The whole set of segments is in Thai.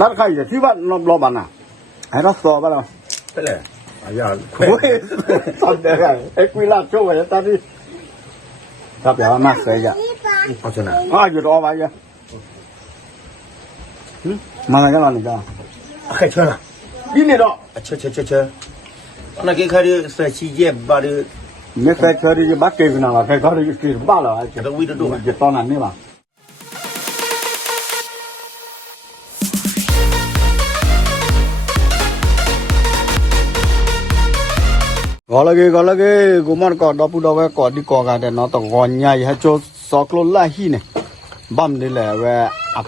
นัดใครจะที่ว่ารอบันอ่ะให้เราสอบป่ะเราไปเลยอย่าโอ้ยตอนเด็กไอ้กุยลาโชว์ไอ้ตอนนี้ครับอย่ามาเสียจ้ะเอาชนะหยุดรอไว้จ้ะมาอะไรกันล่ะนี่จ้ะใครเชื่อล่ะนี่นี่ดอกเชื่อ那给开的是期间把的没开车的就把给那了，开车的就给罢了，这个位置多就到那里了。搞了个，我们搞到不到个搞的搞个的，那到俺家也做烧烤烂稀呢，办的来喂啊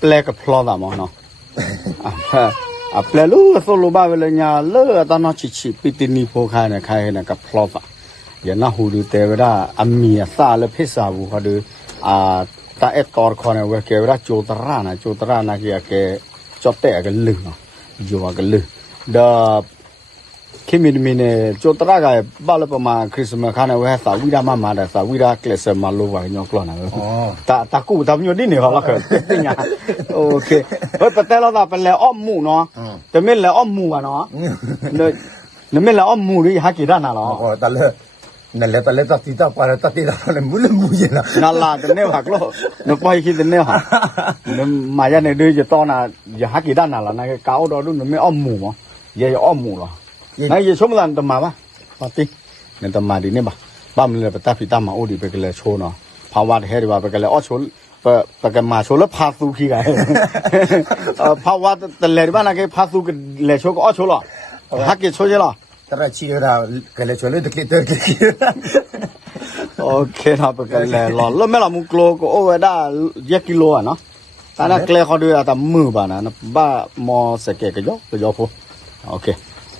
来个票的嘛喏，啊来路说路把为了伢路到那去，比的你破开呢开那个票法，也那糊涂在为了啊米啊啥了配啥物，或者啊但一刀看呢，为给为了做得烂那个做带个路啊，做个路的。khi mình cho tất cả bao lâu mà Christmas khá là với sao vira mà đã sao vira class mà lâu vậy nhau con nào ta cũ ta nhiều đi nữa là cái nhà ok với bắt tay là phải là ôm mũ nóแต่ไม่là ôm mũ à nó nênไม่là ôm mũ đi hả kỳ ra nào nó ta lệนั่นแหละแต่ตัดที่ตาปาตัดที่ตาเลยมุ้ยนะนั่นล่ะแต่เนี่ยหักโลนึกไปคิดแต่เนี่ยหักนึกมาอย่างนี้ดูจะตอนน่ะจะหักกี่ด้านน่ะล่ะนั่นก็เก้าดอกดูนึกไม่อ้อมหมูมั้งยังอ้อมหมูหรอนั่นยังชมกันตมาปะปาร์ตี้นั่นตมาดีเนี่ยปะบ้านมันเลยไปตัดพิตามาโอ้ดีไปกันเลยโชว์เนาะภาวะที่เฮ้ยว่าไปกันเลยอ้อโชว์ไปกันมาโชว์แล้วพาสู้ขี้กันภาวะแต่เลยบ้านนั่นก็พาสู้กันเลยโชว์ก็อ้อโชว์หรอหักกี่โชว์ใช่หรอแต่ละชีเรากันเลยโชว์เลยตะกี้เตอร์กี้โอเคนะไปกันเลยหรอแล้วไม่หรอมุกโลก็โอ้ยได้1 กิโลอ่ะเนาะแต่นั่นเกลือเขาดูแต่มือบ้านนะบ้ามอสเกตก็ยกพอโอเค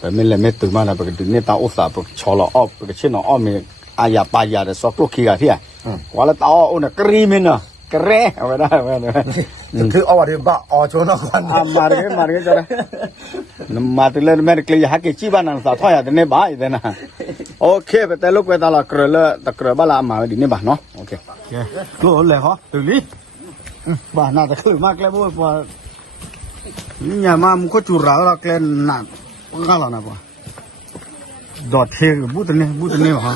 แต่ไม่เลยไม่ตื่นมานะไปกันเนี่ยตาอุตส่าห์ไปชอละอ้อไปกันเช่นอ้อมีอายาปายาเดสอกลูกขี้กันที่ว่าแล้วตาอ้อเนี่ยกรีมินอ่ะกระเร่เอาไปได้เอาไปได้คืออ้อเดี๋ยวบ้าอ้อโชว์นอกกันมาเรื่องจ้ะมาถึงเลยแม่เกลียหักกี่จีบ้านนั่งสาวท้อยแต่เนี่ยบ้าอีกนะโอเคไปแต่ลูกไปตลาดเกลือตะเกลือบ้านละมาดีเนี่ยบ้านเนาะโอเคลูกเลยเหรอตื่นดิบ้านน่าจะขึ้นมากเลยพวกว่าเนี่ยมามุขจูราเราเกลียหนักก็แล้วนะป่ะดอดเทบูตเนี่ยเหรอ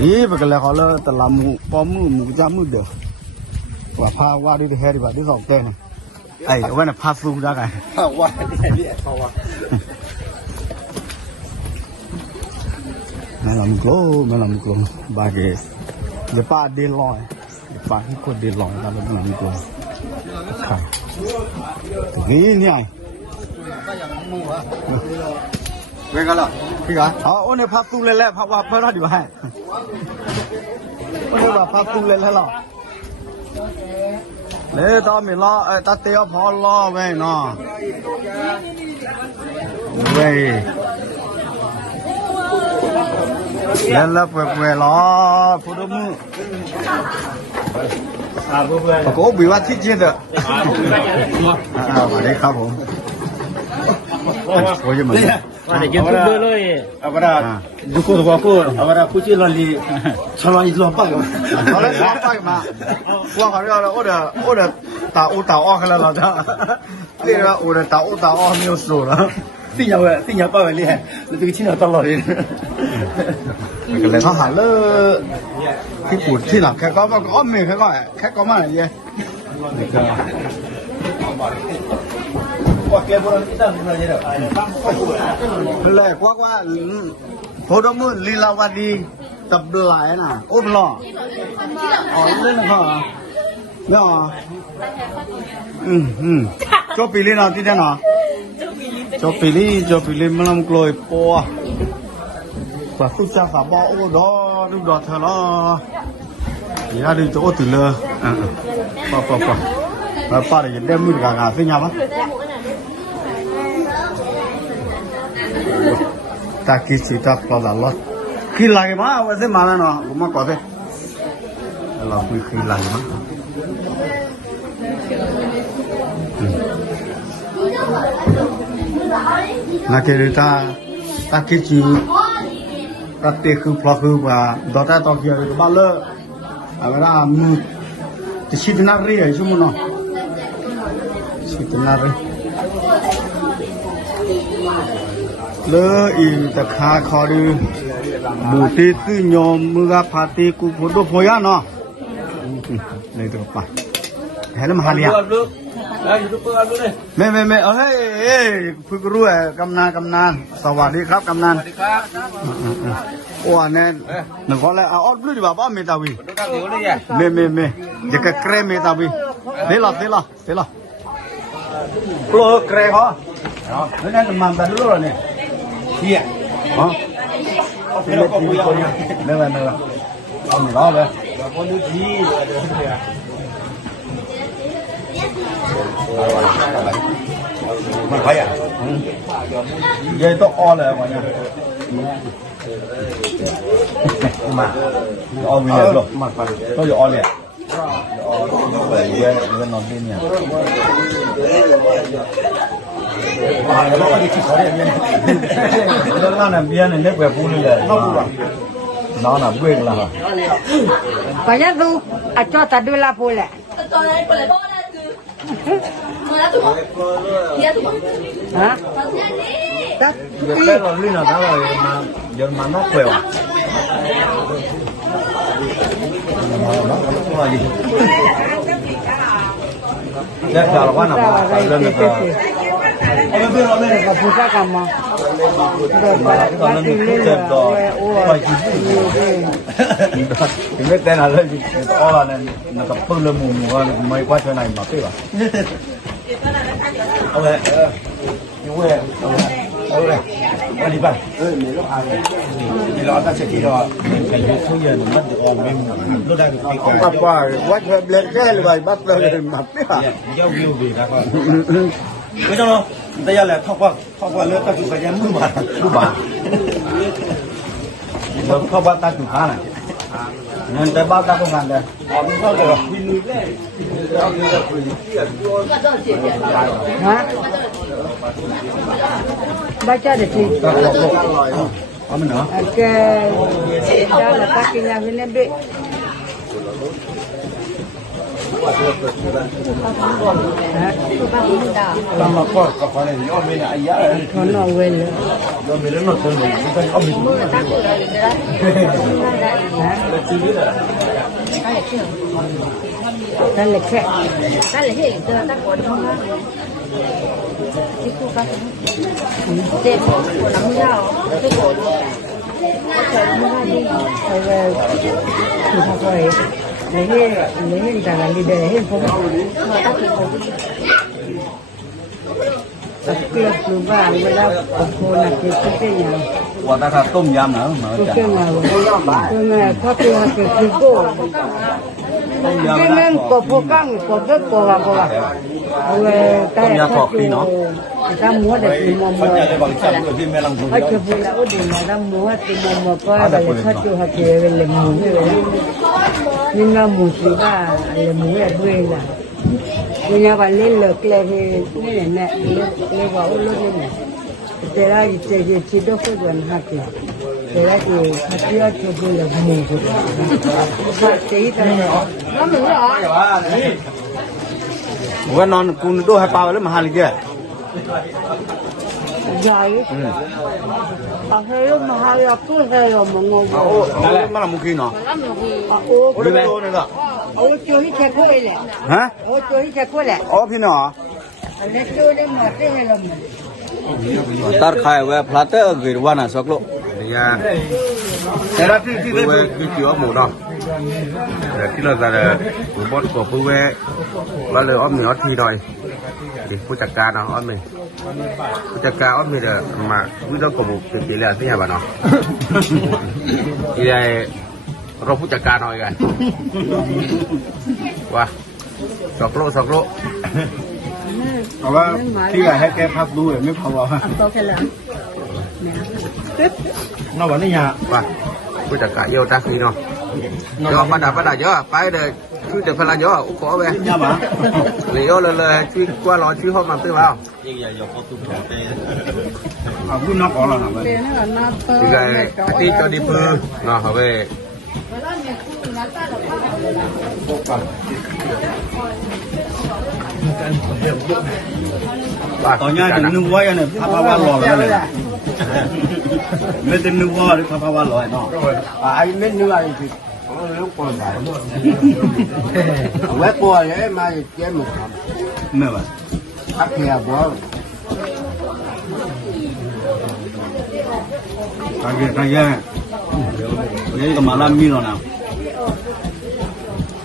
นี่ไปกันแล้วเขาเลยตะลามูปอมูจ้ามูเด้อว่าพาว่าดีเฮดีว่าดีสองแกงไอ้วันน่ะพาสู้จ้าไงว่าเนี่ยเขาว่าแม่ลำกลมบาเกสเดี๋ยวป้าเดลอยป้าที่คนเดลอยตามไปลำกลมค่ะนี่เนี่ยเว้ยกันละพี่กะอ๋อโอ้เนี่ยพาสู้เลยแหละพาว่าเพื่อนเราดีกว่าให้โอ้เนี่ยว่าพาสู้เลยแล้วหรอเลยตอนมีล้อตาเตียวพอล้อเว้ยเนาะเว้ยแล้วเปื่อยล้อพูดมึงก็บีว่าที่เจี๊ยดอ่ะสวัสดีครับผมโอ้ยมันว่าเดี๋ยวกินทุกเบอร์เลยเอาไปได้ดูกูตัวกูเอาไปได้กูจีรอลีชะลออีกรอบไปกันเอาเลยรอบไปมาว่าเขาเรียกอะไรโอ้เดี๋ยวตาอ้อกันแล้วเราจะเรียกว่าโอ้เดี๋ยวตาอ้อไม่有数了定下包为厉害那这个青鸟到了的กันเลยเขาหาเลิกที่ปูดที่หลังแค่ก็อ้อมมือแค่ก็มาอะไรเงี้ยว่าแกโบราณตั้งอะไรเนี่ยเลยว่าโพดมือลีลาวดีจับหลายน่ะอุ้มหล่ออ๋อเล่นเขาเนาะจบปีลีน่ะที่ไหนน่ะจบปีลีมันลำกลอยปัวว่าผู้จ้าสาวบอกโอ้ดอดูดอเธอละอย่าดูโจ้ตื่นเลยป่ะป้าเดี๋ยวเดี๋ยวมือกางาสิญาปะตาคิดสิตาพลาดละขี้ลายมาว่าเส้นมาแล้วเนาะกูมาก่อนสิเราคุยขี้ลายมานักเรียนตาคิดจิตาเตะคือพลาคือว่าดอตาตอกี้บ้านเลยเอาเวลามือ จะชิดนารีไอ้ชั่วโมงเนาะชิดนารีเลยอีตะคาคอดูบูตีตื้อยมมือกาพาตีกูพูดพอยาเนาะเลยตัวป่ะเห็นมั้ยฮาเลียไม่เอ้ยฝึกรู้กำนันสวัสดีครับกำนันโอ้อันนั้นนึกว่าแล้วออดบลูดีบ้าเมตาวีไม่จะกระเกรเมตาวีเดี๋ยวโปรเกรฮะนั่นมันแบบรู้เลยเนี่ยเฮียฮะไม่เอาไม่รอเลยมันไปอ่ะยัยต้องอ้อเลยวันนี้มาอ้อมีเลยหรอมาไปต้องอยู่อ้อเลยเยอะนอนที่เนี่ยมาแล้วก็ดิคิดเขาเนี่ยแล้วนั่นน่ะเบี้ยเนี่ยเล็กแบบพูนี่เลยนอกบ้านน้องน่ะเบื่อละฮะ Banyak tu, acok tak ada lah pula. Ha? Tak. เดี๋ยวแค่เราลื่นเอาแล้วเรามาเดี๋ยวมานอกเปล่าเดี๋ยวเราว่าหนักเรื่องนี้ก็ Buka kamu. ตอนนั้นเจ็บต่อไปกินถึงไม่แต่ละเลยอ้อเนี่ยนะครับเพิ่งเริ่มมุมว่าไม่ว่าจะไหนมาพี่วะเอาเลยอยู่เว้ยเอาเลยอันนี้ไปมีร้อนตั้งเสร็จที่รอเป็นทุเรียนมันจะออกไม่รู้ได้กี่คนกับว่าวัดเล็กแค่เลยบัดเลยมาพี่วะเยอะวิวดีนะครับไม่ต้องแต่ยังแหละเข้าว่าเลือดตะกุกยังมือมาเข้าว่าตะกุกขาน่ะเงินแต่บ้าตะกุกกันเลยเข้าเลย Ha? Baca dah tu. เอามันเหรอ Okay. Dah lepas tinggal bila duit. ตามมาก็กับอะไรย่อไม่ได้ยะ Kono wel. ย่อไม่ได้นอนเฉยๆก็เอาไม่ถูก Kan lekek. Kan là hiện giờ ta có trong cái khu vực đẹp của lắm nhau cái cổ có trời mưa đi Rồi thì thật rồi. Lấy hiện tại là đi để hiện không. mà ta thì cổ Kelas keluar bila aku nak kita yang ว่าแต่ถ้าต้มยำนะเหมือนกัน kita mau kopi hati kuku. Kita kopi kang kopi kola. Oleh saya kita mua dari mama. เขาจะได้บางชั้นที่แม่ลังทุน Aku pula udah mana mua di mama apa dari satu hati lemu ni. Ni nak musibah lemu ya dua. Punya balik lekle ni nak lewa ulut ni. Tera itu cerita kujuan hati. Tera itu hati aku boleh mungkin. Hati itu. Kamu lah. ว่านอนกูดูให้ปลาแล้วมาหาลิเก Jai. Akhirnya mahal aku saya mengomong. นั่นแหละมันละมุกินเนาะ Oh, โอ้ยโตนี่ก็ oh curi cekul le. ฮะ Oh curi cekul le. อ๋อพี่เนาะ Ada curi mati helm. ตัดขายไว้พลาเตอร์กี่วันน่ะสักโลเนี่ยแต่ละที่ที่เว้ยคือจิ๋วหมูเนาะแต่ที่เราจะผมบอกกับผู้เว้ยว่าเลยอ้อมมีอ้อทีหน่อยผู้จัดการเนาะอ้อมมีผู้จัดการอ้อมมีเด้อมาวิธีกบเกี่ยวกับที่ไหนบ้างเนาะที่ได้เราผู้จัดการหน่อยกันว่าสักโลเอาว่าที่ไหนให้แกพักดูไม่พอวะ nó vẫn ở nhà và bây giờ cả yêu ta khi nó do bắt đầu gió phải để chứ đừng phải là gió khó về nhà bà lý do là chứ qua lò chứ không làm tư vào nó có là thì cái cho đi phư nó về ตอนนี้จะนึกว่าอย่างนี้พาพาวาลอยเลยไม่จะนึกว่าหรือพาพาวาลอยเนาะ ai mấy như ai thì nó còn phải quét bò vậy mà chế một ไม่ว่า ác hè bò 大爷，你个马拉米了呢？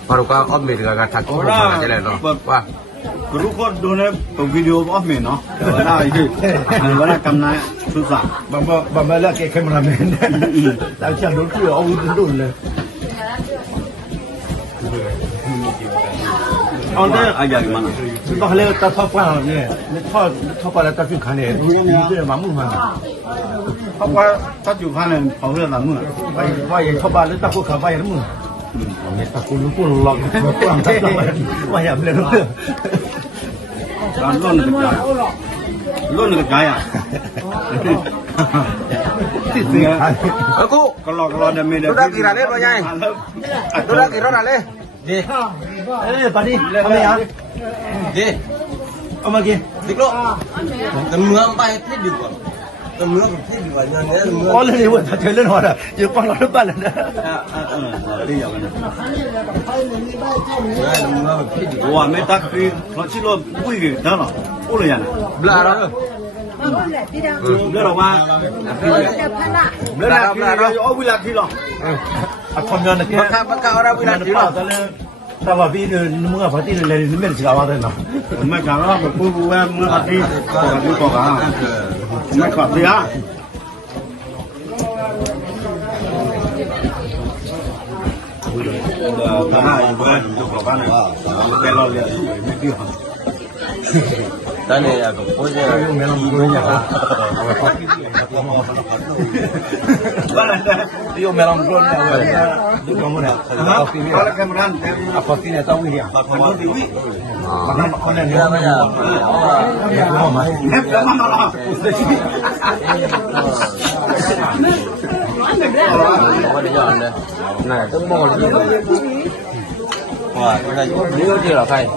baru ka om mi dengan kata ku aja lah no wah 如果都那做 video 不美喏，那一我那干那出啥？ bà là cái cameraman tao chẳng đúng cửa ông đúng rồi 哦，这哎呀，妈呢？ tao hay là tao thoát qua nè thoát qua là tao chuyên khán này đi cái mà muốn mà 他他就看了跑不了咱们。 vay thoát qua là tao có cả vay lắm mà tao cũng lúc cũng lọc vay làm lên nữa 咱论那个家，论那个家呀。aku Kalau ada media. Sudah kira deh, Pak Nyai. sudah kira dah le đi ê bà đi ông này à đi ông kia dik lo tầm mưa bay thế được rồi tầm mưa thế được rồi nên có lên đi buồn thật chơi lên hỏi là giờ con nó ba lần đó đi vào cái tầm mưa thế được 我没打开，我去了不会给他了，不了呀。 bla đó Bữa đầu ba. Bữa nào khi ở quy lạc khi lo. con nhân kia bắt cao ra bây giờ bảo tao lên tao vào video nó muốn phải tin lên nó mình chỉ vào đây nào Mấy cái đó phải bù bù em mới đi, còn đi còn à. Mấy cái gì á? Cái này bữa chụp vào cái này, cái lo liền mấy cái hàng. cái này là cũng có mẹ làm người nhà yêu mẹ làm luôn nè đi con này Kalau kameran, apa sih nih tahu dia kalau di wi, con này bây giờ ya cuma mah hep mana lah. có đi dọn đây này tôi mua gì wah cái này cũng nhiều chứ là phải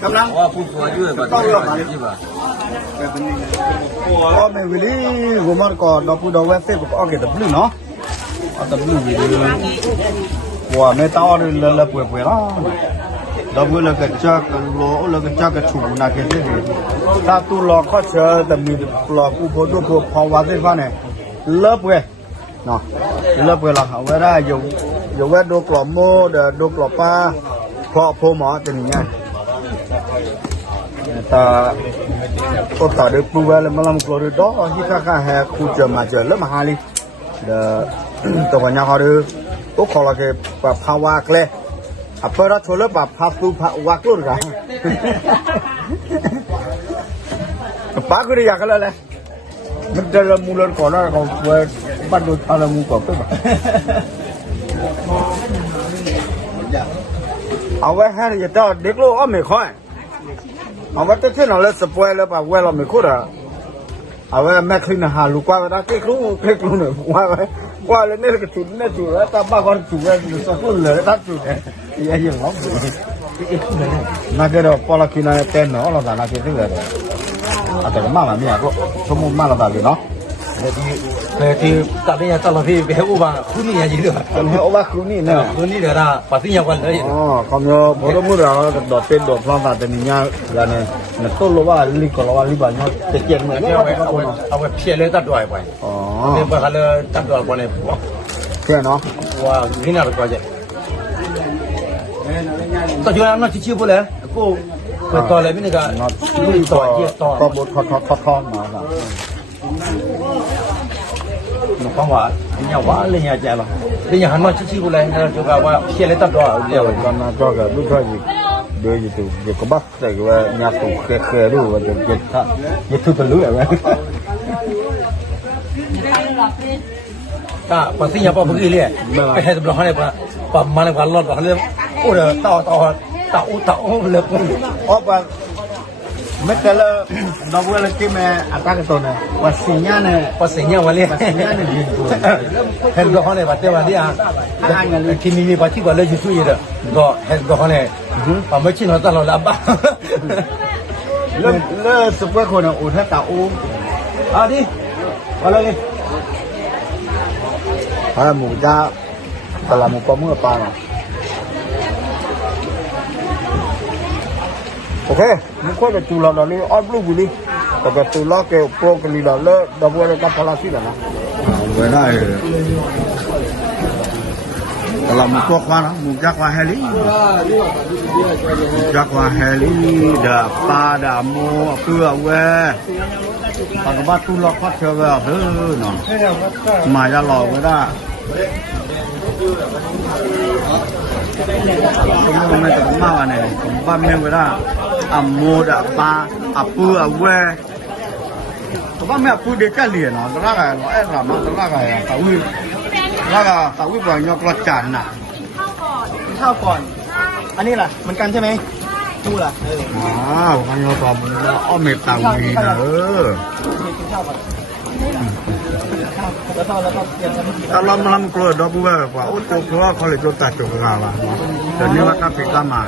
Kameran. wah pun tua juga pak tahu lah Có mẹ vì lý gồm ăn có đọc phụ đầu website của cái tập lưu nó tập lưu vì của mẹ tao là quẹt quẹt đó đọc là cái cha cái lỗ là cái cha cái chủ là cái gì ta tu lo có chờ tập mình lo phụ phụ đồ phụ phong hóa thế này lớp quẹt nó lớp quẹt là họ về ra dùng dùng cái đồ cỏ mô để đồ cỏ pa phọ phô mỏ thì nhá ta có tao được bùa là mà làm cái đó khi các cái hè khu chợ mà chợ lớn mà hai đi để tao còn nhà họ được có khó là cái bà phá hoa kle à bây giờ cho lớp bà phá tu phá hoa luôn cả phá cái gì cái này mình đây là mua lên còn nó còn bắt đầu thao là mua còn cái mà à vậy hay là tao được luôn ở mấy khoaiเอาไว้ที่นั่นเลยสปอยเลยป่ะเวลาไม่คุ้นอ่ะเอาไว้แม่คลินหาลูกว่าได้คลิกรู้เนี่ยว่าเลยเนี่ยก็จุดเนี่ยจุดแล้วตาบ้าก็จุดเลยสักคนเลยตัดจุดเนี่ยยังหลงน่าจะเราพอเราคิดน่าเต้นเนาะเราแต่น่าคิดถึงเลยอาจจะมาละเนี่ยก็สมมติมาละแต่เลยเนาะ thì tại bây giờ tao là vì bé u bà khu này gì được เป็นเฮอว่าคืนนี้เนี่ย khu này là bà tin nhau quan đấy อ๋อคำโยพอเราพูดเราดอกเป็นดอกพลางแต่นี่เนี่ยแล้วเนี่ยเนี่ยต้นเราว่าลิกเราว่าลิบานเนาะจะเก่งเหมือนเนี่ย เอาไปเพี้ยเลยตัดด้วยไป อ๋อ เนี่ยไปกันเลยตัดด้วยไปเนี่ย เพื่อนเนาะ ว่าที่นั่นก็จะตัดอยู่นั้นชิวๆไปเลยกูไปต่อเลยไม่นี่ก็ เนาะ ต่อเยี่ยต่อ ก็บดทอดมาครับ nó không quá nhà quá lên nhà trẻ rồi lên nhà hắn nói chi của lên cho cả qua kia lấy tập đóเดี๋ยวกันนะก็กับลูกค้าอยู่เดี๋ยวอยู่เดี๋ยวก็บักใส่ว่าญาติเคยรู้ว่าจะเก็บท่ายึดทุบรู้อะไร à còn sinh nhà bao bữa kia cái hai tập đó này qua bầm mà này qua lót vào lên ôi tao lực อ๋อป่ะ ไม่แต่ละดอกบัวละกี่แม่อัตรากันตัวเนี่ยว่าสิ่งนี้เนี่ย pas senyap wale สิ่งนี้เนี่ยยืนตัว hen go hone ba te ba dia kimi mi ba ti go le ju tu ye de go hen go hone pa me chin ho ta lo la ba เลิกสุภาพคนอุทัยตาอูอ่ะดิมาเลยหมูจ้าตลาดหมูปลาเมื่อปลาเนาะโอเคมึงควรจะจูเราเราเลยอ้อมลูกวิลี่แต่ก็ตูล้อเกลโปรกันลีเราเลิกดอกบัวเลยกับพลาสิแล้วนะไม่ได้ตลาดหมูตัวควานะหมูจ้าควาเฮลี่จ้าควาเฮลี่ดาปลาดาโมเพื่อแวปากบ้าตูล้อพัดเชอแวเฮ้อเนาะมาจะหลอกไม่ได้ผมไม่ต้องมาวันนี้ผมบ้านเมืองก็ได้อัมโมดาปาอัปูอัเวผมบ้านเมืองพูดเด็กกันเรียนเนาะตลาดอะไรไอ้รามาตลาดอะไรตะวิตะวิบ่อยยกรถจานน่ะ ข้าวก่อน อันนี้ล่ะเหมือนกันใช่ไหมดูล่ะ อ้าวพันยกรถอ้อมเมตตาวีนะแล้วก็เปลี่ยน ถ้าเรามาทำกลัวดอกบัวกว่าโอ้ตัวกลัวเขาเลยจะตัดจุกงาละแต่นี่ว่าถ้าพิการมา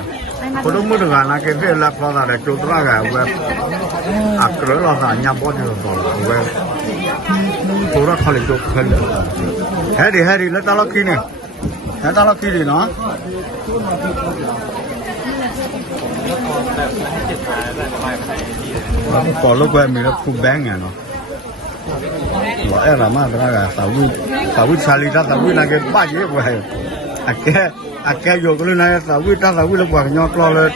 คนต้องมือกันนะแค่เวลาพอได้จุดรักเว็บอักเรเราสานยามบอดีเราเว็บตัวรักเขาเลยจุกขึ้นเฮ้ยแล้วตาลักกี้นี่แล้วตาลักกี้ดีเนาะก่อนลูกแม่มีแล้วคูแบงก์ไงเนาะว่าไอ้รามาตระกันสาวิชาลีตาสาวินักเก็บบ้าเยอะกว่าอาแกโยกเลยนะสาวิตาสาวิลูกว่าหยอกล้อเลย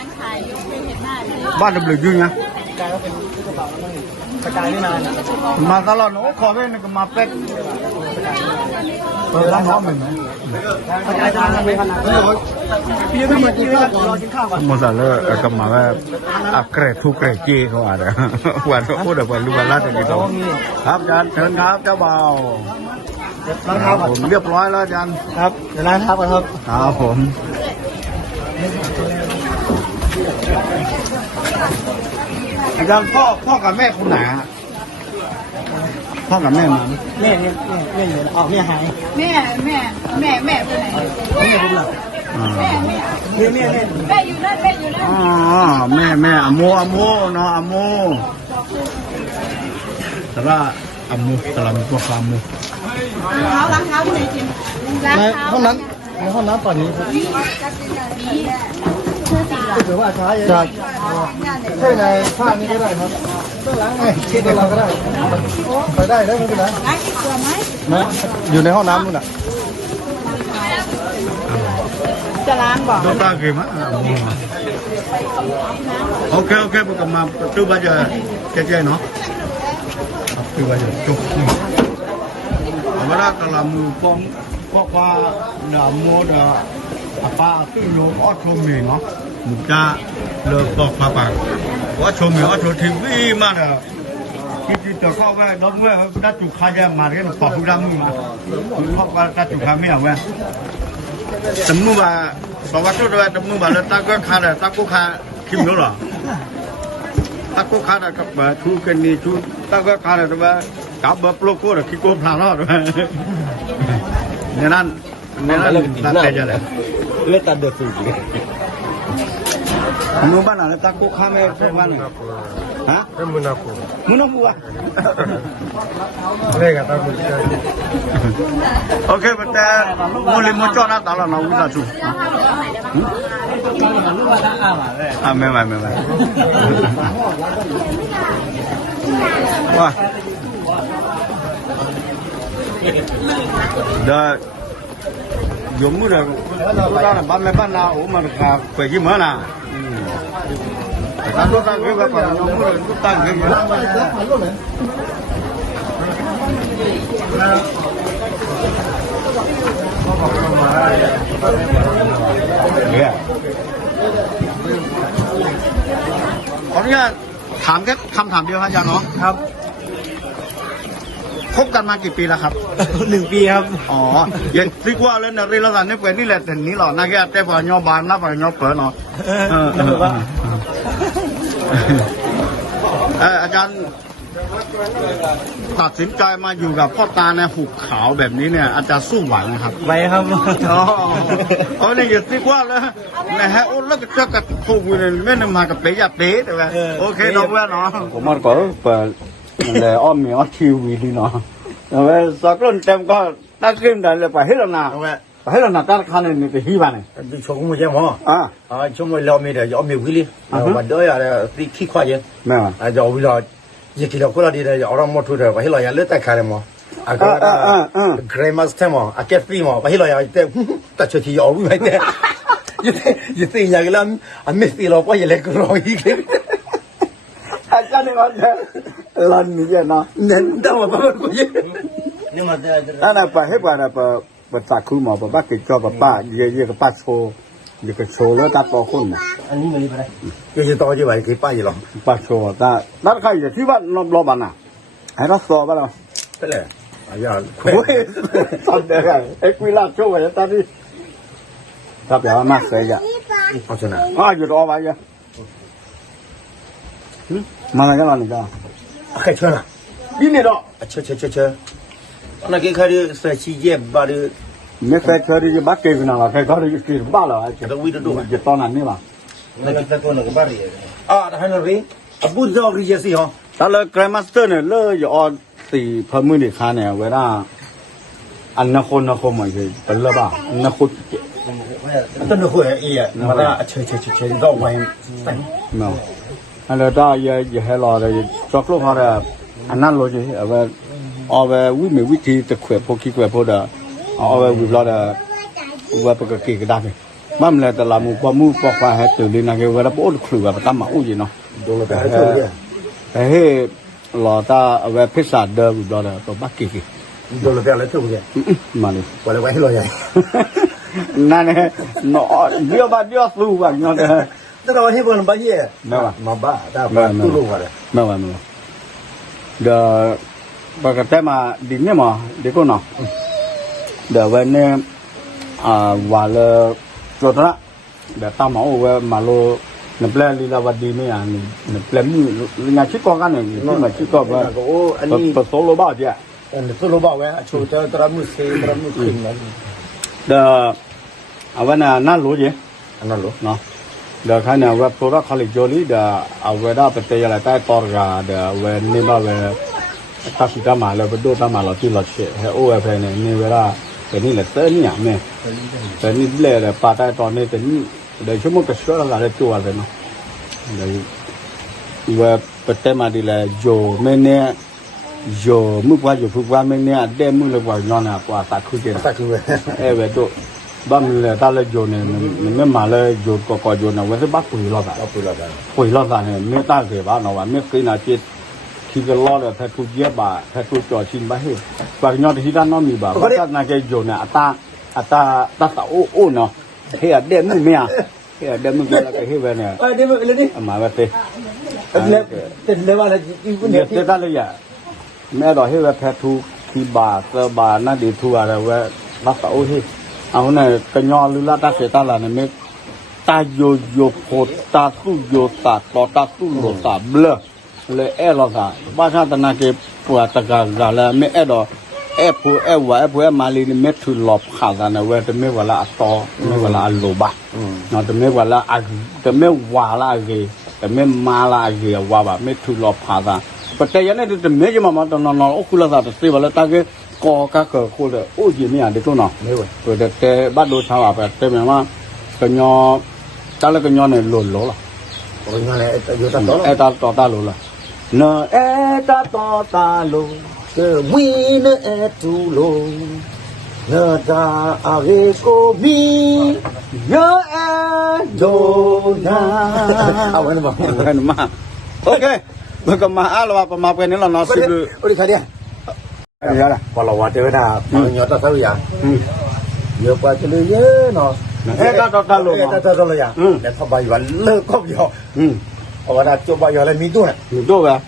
บ้านดับเบิลยูไง สกายไม่นาน มาตลอดโอ้ขอเป็นก็มาเป็ดร้านน้องเหมือนไหม สกายทานอะไรขนาดนี้พี่ยังไม่มากินข้าวรอกินข้าวก่อน มอสเลยก็มาว่าอักเกรทุกเกรจี้เขาอ่ะเด้อวันพูดแบบลูกลาดอย่างนี้ต้องครับอาจารย์เชิญครับเจ้าบ่าวล้างเท้าผมเรียบร้อยแล้วอาจารย์ ครับเดี๋ยวล้างเท้าก่อนครับ ครับผมอาจารย์พ่อกับแม่คนไหนฮะพ่อกับแม่มัน แม่อยู่อ๋อแม่หาย แม่ไปไหน แม่ผมหลับ แม่ แม่ แม่อยู่นั่นแม่อยู่นั่น อ๋อแม่อโมเนาะอโมแต่ว่าอโมตลาดตัวฟาร์ม ล้างเท้าที่ไหนกินล้าง ใน เท้า ห้องนั้นในห้องน้ำตอนนี้ครับหรือว่าช้าเยอะใช่ในผ้านี้ก็ได้ครับล้างไงคิดเราก็ได้ไปได้แล้วไม่เป็นไร ล้างกี่ตัวไหม นะอยู่ในห้องน้ำนู่นน่ะ จะล้างบ่ Đâu ta kì mà. Ok, bukan mà tu bao giờ chơi nó. Tu bao giờ chụp. Mà đó kalau mu qua dah mu dah apa tu lo auto mi nó. Muka lo apa. Auto mi auto TV mana. Kita tu kau kan dong we dah tu kaya mari kan pahu dah mu mah. Kau kan dah tu kami apa. Temu ba waktu tu temu ba letak ko khada tak ko kha kim no la tak ko khada ka ba thu kan ni thu tak ko khada ba ka ba plo ko ki ko phla no nenan ta te ja le le ta de tu ji mu ba na letak ko kha me ko ba na ha munafu ba le ga ta ku ok betul mulai muncul nak tahu nak udah tu memang wah dah jomu dah kita nak ban lah umar kah pergi mana kalau tak kita apa jomu itu tak kitaเนี่ยขออนุญาตถามแค่คำถามเดียวครับอาจารย์เนาะ ครับ คบกันมากี่ปีแล้วครับ 1 ปีครับ อ๋ออย่างที่ว่าแล้วนะเรื่องนี้เป็นนี่แหละแต่นี้หรอนะแกแต่พอยอบานนะพอยอเปิดเนาะ อาจารย์ตัดสินใจมาอยู่กับพ่อตาในหุบเขาแบบนี้เนี่ยอาจารย์สู้ไหวไหมครับ ไปครับ อ๋อเนี่ยอย่าตีกว่าเลยนะฮะโอ้แล้วก็จะกับถูกเลยไม่นำมากับเป๊ะอย่าเป๊ะแต่ว่าโอเคน้องเพื่อนเนาะผมมันก็เปิดเลยอ้อมมีอ้อทีวีดีเนาะแต่ว่าสักรุ่นเต็มก็ตั้งขึ้นได้เลยไปให้เราหนาไปให้เราหนาตั้งคันนี่ไปที่บ้านนี่ đi chỗ cũng vậy mà chỗ mình lo mình để gió mình quý đi mà đôi đi khi qua vậy แม่ว่า giờ bây giờ giờ thì đâu có là đi đây ở trong một thứ rồi phải lo nhà lướt tay khai mà cái gray master mà cái free mà phải lo nhà cái ta chơi thì ở bên này giờ thì nhà cái làm anh biết thì lo quá giờ lại cái rồi cái อาจารย์นี่มันลันนี่เนาะ nên đâu mà bắt có gì nhưng mà นั่นน่ะไปให้ไปน่ะไปตัดคือหมอไปบ้ากิจจอป้าเย่กับป้าโชว์เย่กับโชว์แล้วตัดต่อคนน่ะ anh đi đi đây cái gì to như vậy cái bao gì rồi ป้าโชว์แต่นั่นใครอยู่ที่บ้านรอบบ้านน่ะให้เราสอบบ้านเรา thế này giờ โอ้ยตอนเด็กไอ้คุยลาโชว์ไว้ตอนนี้ครับอย่ามาเสียจ้ะ เอาชนะ อยู่รอไว้จ้ะมาอะไรกันล่ะนี่จ้ะ ใครชนะ นี่เนี่ยดอก เชื่อ那个开的是企业把的 ไม่เคยเจอที่บ้านเกิดขึ้นอะไรเขาได้กินบ้านเหรอไอ้เจ้าจะตอนนั้นนี่ป่ะ 那个在做那个把的啊还能人啊不知道这些事哈 แต่เลยแกรมาสเตอร์เนี่ยเลิกอยู่ออนตีพมือนี่ค้าเนี่ยเวลาอันนักคนมันคือเป็นเรื่องบ้านักคน 真的会哎呀มาได้เชื่อ到วัน เนาะอันนั้นได้ยังให้รอเลยจอกลูกเขาเนี่ยอันนั้นรู้ใช่ไหมเอาไปวิธีตะเขียบพวกขี้เขียบพวกเด้อเอาไปวิบล้อเด้อว่าปกติก็ได้มั่มเลยแต่ละมือปอกไปให้ตื่นเลยนะเกี่ยวกับพวกครัวไปตั้มมาอุ้ยเนาะ ดูแลแต่ให้เชื่อเนี่ย เฮ้รอตาเอาไปพิซซ่าเด้อวิบล้อเด้อตัวบักกี้ ดูแลแต่ให้เชื่อเนี่ย มาเลย วันละวันให้รอใหญ่ นั่นเองเนาะเดี๋ยวสู้ว่าเนาะเด้อ แต่เราให้เบิ่งบ่เย่มาบ้าได้บ้าตู้ลูกว่าเลย ไม่ว่าเดี๋ยวปกติมาดินเนี่ยมาเด็กก็เนาะเดี๋ยววันนี้ว่าเลยจุดละเดี๋ยวตามมาโอ้ว่ามาโลนเปลลีลาวดีเนี่ยนเปลมืองานชิคกันเนี่ยที่มาชิคก็ว่า โอ้อันนี้ ผสมโลบ้าเจ้า อันนี้ตู้ลูกบ่าวอ่ะชูจะตรามือเสียตรามือขึ้นนะ เดี๋ยวเอาวันน่ะน่ารู้จี อันนั้นหรอ เนาะเดี๋ยวข้างเนี่ยว่าโปรดักต์คอลเลจโจลี่เดี๋ยวเอาไว้ได้ไปเตยอะไรใต้ตอร์กาเดี๋ยวเว้นนี่มาเว้ตัดสินใจมาแล้วไปดูตามมาเราที่เราเชื่อให้โอ้ยเพนเนี่ยนี่เวลาแต่นี่แหละเต้นเนี่ยแม่แต่นี่เลยปาใต้ตอนนี้แต่นี่เดี๋ยวชั่วโมงก็ช่วยเราได้ตัวเลยเนาะเดี๋ยวว่าไปเตมาดีเลยโยแม่เนี่ยโยมุกว่าโยฟุกว่าแม่เนี่ยเด้มุกเลยว่าย้อนอ่ะกว่าตัดคู่เจน ตัดคือ เว้ยตัวบ้านเลยตาเลยโยเนี่ยไม่มาเลยโยก็โยนะว่าจะบ้าปุ๋ยรอดอ่ะ เอาไปแล้วกัน ปุ๋ยรอดอ่ะเนี่ยไม่ตั้งเสียบ้านเราว่าไม่เคยน่าจิตที่จะรอดแต่ทุกเย็บบ่าแต่ทุกจ่อชินบ้าเฮ้ปากยอดที่ด้านน้องมีบ่าว่าจะน่าจะโยเนี่ยตาตาโอ้เนาะเฮ้ยเด็กมึงเมียเฮ้ยเด็กมึงแล้วก็เฮ้ยเว้ยเนี่ย เดี๋ยวเลยนี่ มาแบบเต้ เต็มเลยว่าอะไรอีกคน เนี่ เดี ย ยว เต้ได้เลยอ่ะแม่ดอกเฮ้ยเว้ยแพ้ทุกที่บ่าเสื้อบ่าน่าดีทัวอะไรเว้ยรักษาโอ้เฮ้เอาเนี่ยกระยอหรือละตาเสียตาละเนี่ยไม่ตาโยโพตาสู้โยตาต่อตาสู้โลตาเบลเลยหรอกอ่ะบ้านชาตินาเก็บปวดตะการแล้วไม่ดอกผู้มาลีนี่ไม่ถือหลบขาดนะเว้ยแต่ไม่ว่าละต่อไม่ว่าละโลบะเนาะแต่ไม่ว่าละแต่ไม่ว่าละเกแต่ไม่มาละเกว่าแบบไม่ถือหลบขาดปัจจัยนั้นแต่ไม่จะมาตอนนอนโอ้คุณละสัตว์สิว่าละตาเกก็ก็คุณเลยโอ้ยเนี่ยเด็กตัวน้อง ไม่ไหว แต่บ้านดูชาวแบบแต่หมายว่าก็ยอตาละก็ยอเนี่ยหล่นหล่อละ โอ้ยงั้นอยู่ตาโต ตาหล่นละเนอตาตาหล่น que win tu lo na da ave ko mi yo do na เอาไว้นะบ่ kan ma okay มันก็มาอะไรว่าประมาณเป็นนี่เราเนาะสิ โอ้ยค่ะเดียว เดี๋ยวละ พอเราว่าเจอหน้าเงาตาเท่าอย่างเยอะกว่าจะเลยเยอะเนาะ ตาหล่น ตาเท่าอย่างแต่พอใบวันเลิกก็ยอเพราะว่าจบใบยออะไรมีด้วย อยู่ด้วย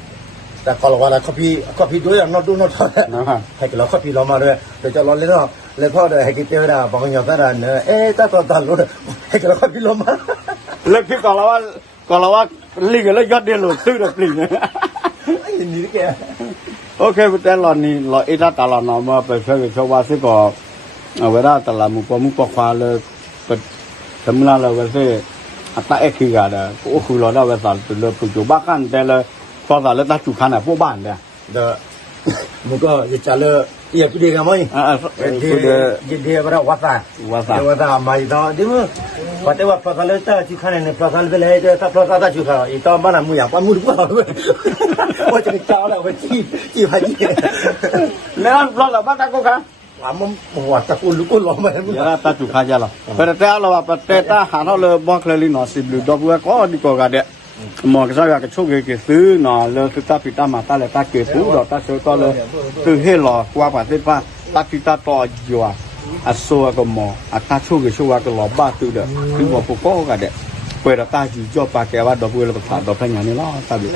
แต่พอเราว่าเราcopyด้วยนอดูนอทนะให้เรา copy เรามาด้วยเดี๋ยวจะรอเลยเนาะเลยพอได้ให้กินเจอหน้าบางอย่างก็ได้เนอะตาหลุดให้เรา copy เรามา เลิกคิดก่อนแล้วว่าลีกันแล้วยอดเดียวหลุดตื้อแบบปลีเนี่ย你这个。 โอเคแต่เรานี่เราเอราตลาดนอมาไปเพื่อชาวบ้านสิก็เวลาตลาดมุกมุกควาเลยก็สำนักเราเวลาอัตราเอกคือกันโอ้คือเราได้เวลาเราปลูกบ้านกันแต่ละพอเราเลิกตัดจุกันอ่ะพวกบ้านเนี่ย 的，那个也加了也不这个嘛，这不是瓦萨，瓦萨买到，对么？我这话普萨勒他去看呢，普萨勒来的，他普萨他去看，一到马上木样，把木都不好，我这个招了，我记还记。 แล้วเราบ้านตะกุกัน 我这咕噜咕噜嘛， เดี๋ยวตัดจุกันจะหรอแต่เราว่าแต่ถ้าหาเราเลยบอกเลยหน่อยสิบหรือดอกบัวก็ดีกว่ากันเด้หมอกระชากกระชุกเกซื้อหน่อเลยคือตาปิตามาตาเลยตาเก็บปูดอกตาเสือก็เลยคือให้หล่อกว่าป่าเส้นป้าตาปิตาต่ออยู่อ่ะอัศวก็หมออัตาชุกก็ชุกว่าก็หล่อบ้าตัวเด้อคือบอกพวกก็กันเด้เปิดตาจีจ่อปากแกว่าดอกบัวเราผ่านดอกพญานี่ล้อตาบิ